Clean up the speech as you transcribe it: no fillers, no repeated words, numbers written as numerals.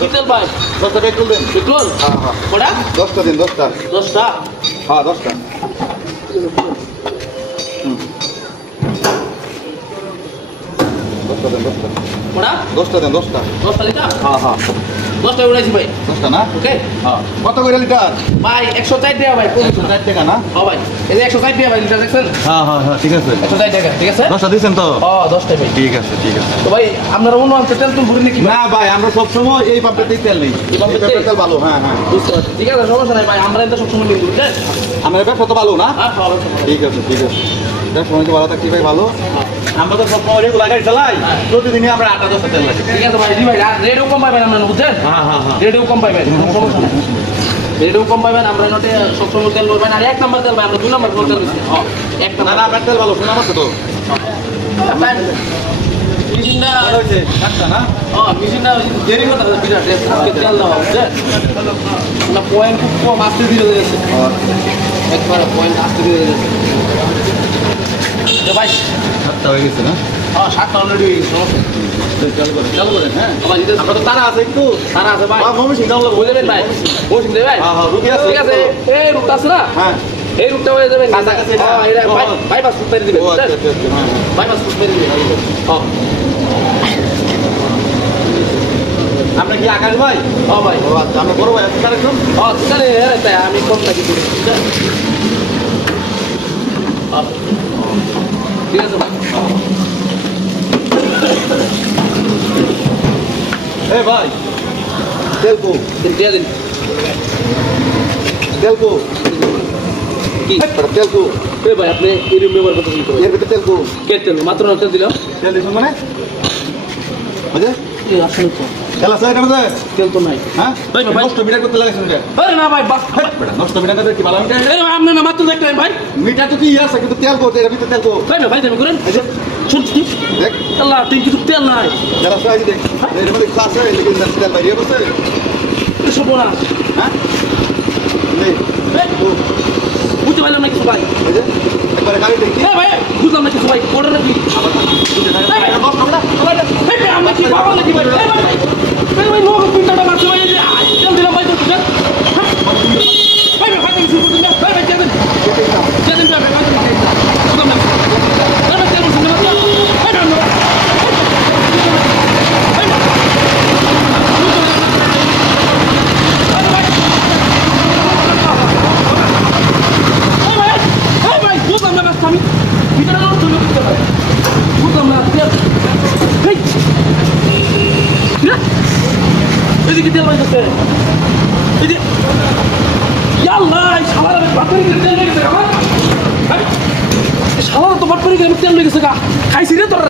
তেল ভাই 10টা পেট্রোল দেন। পেট্রোল হ্যাঁ হ্যাঁ কটা 10টা দিন 10টা। 10টা হ্যাঁ 10টা। 10টা দেন 10টা। কটা 10টা দেন 10টা। 10টা লিটার হ্যাঁ হ্যাঁ 10টা উড়াইছি ভাই 10টা না? ওকে হ্যাঁ কত করে লিটার? ভাই 104 টাকা ভাই 4 টাকা না? ও ভাই এই যে 104 টাকা ভাই লিটার দেখছেন হ্যাঁ হ্যাঁ হ্যাঁ ঠিক আছে 104 টাকা ঠিক আছে 10টা দিছেন তো? ও 10টা ভাই ঠিক আছে ঠিক আছে। তো ভাই আপনারা অন্য অঞ্চল তেল তো ভরি নাকি না ভাই আমরা সবসময় এই পাম্পেতেই তেল নেই। এই পাম্পের তেল ভালো। হ্যাঁ হ্যাঁ বুঝতে পারছি ঠিক আছে সমস্যা নাই ভাই আমরা এটা সবসময় নিয়ে বুঝছেন আমাদের ব্যবসা তো ভালো না? আর ভালো ঠিক আছে ঠিক আছে। দেখ সময় তো ভালো থাকছি ভাই ভালো। আমরা তো সবসময় রেগুলার গাড়ি চালাই প্রতিদিনই আমরা 8-10টা তেল লাগে। ঠিক আছে ভাই জি ভাই রেটও কম পাইবেন আপনারা বুঝছেন হ্যাঁ হ্যাঁ হ্যাঁ রেটও কম পাইবেন সমস্যা নাই রেটও কম পাইবেন আমরা নোটে সবসময় তেল করবেন আর 1 নাম্বার তেল ভাই আমরা 2 নাম্বার তেল দিচ্ছি হ্যাঁ 1 না নাম্বার না আপনার তেল ভালো শোনা আছে তো। মেশিনটা ভালো হয়েছে কাটটা না? মেশিনটা দেরি করতে হবে বিরাট আজকে তেল দেওয়া বুঝছেন না পয়েন্ট খুব কম আসতে দিয়ে যাচ্ছে একবার পয়েন্ট আসতে দিয়ে যাচ্ছে ভাই 7টা হয়ে গেছে না? হ্যাঁ 7টা অলরেডি চালু করেন হ্যাঁ আবার যদি আমরা তো তারা আছে একটু। সারা আছে ভাই মমিসিং দাও বুঝে দেবেন ভাই বুঝে দেবেন ভাই হ্যাঁ হ্যাঁ রুগী আছে ঠিক আছে এই রুটটা আছে না হ্যাঁ এই রুটটা হয়ে যাবে কাছাকাছি না? বাইপাস ফুট মেরে দিবেন ও আচ্ছা আচ্ছা আচ্ছা, হ্যাঁ বাইপাস ফুট মেরে দিবেন হ্যাঁ আমরা কি আকাশ ভাই? হ্যাঁ ভাই ও আচ্ছা আমরা বড় ভাই আছি তার একদম। হ্যাঁ তাহলে তাই আমি কম থাকি ঠিক আছে ভাই এই ভাই তেল কো দিয়ে দিন তেল কো কি তেল কো এই ভাই আপনি এই রুম ব্যবহার করতে দিতে এর ভিতরে তেল কো কে তেল মাত্র তেল দিল তেল দিছ মানে বুঝে এই আসলে তো তেল আছে এটা বুঝে তেল তো নাই হ্যাঁ ভাই, ভাই। নষ্ট মিটার করতে লাগাইছেন এটা আরে না ভাই বাস বেটা নষ্ট মিটার করতে কি ভালো মিটার এই ভাই আপনি না মাত্র দেখলেন ভাই মিটার তো কি আছে কিন্তু তেল কো এর ভিতরে তেল কো ভাই ভাই দেবেন করেন শুনছি দেখ আল্লাহ তুই কিন্তু তেল নাই তেল আছে এই দেখ এর মধ্যে ক্লাস আছে লেকিন তেল বাইরে বসে এসব না হ্যাঁ নেই বুঝতে পারলাম না কিছু ভাই এই যে একবারে গাড়ি দেখি হ্যাঁ ভাই বুঝলাম না কিছু ভাই পড়ে নাকি আবার বুঝে না নষ্ট হবে না ভাই ভাই আমরা কি পাবো নাকি ভাই ভাই ভাই ভাই লোক পিন্টাটা মারছে ভাই তেল দিলাম ভাই তো ভাই ভাই ভাই কিছু করুন না ভাই ভাই যাবেন যাবেন ভাই ভাই বুঝলাম না ভাই ভাই তেল শুনতে পাচ্ছি ভাই ভাই বুঝলাম না আমি ভিতরে বুঝলাম না এদিকে তেল বাজতেছে এই যে ইয়াল্লাহ শালার বাটপারি তেল লেগেছে আমার শালার তো বাটপারি তেল লেগেছে খাইছি রে তোর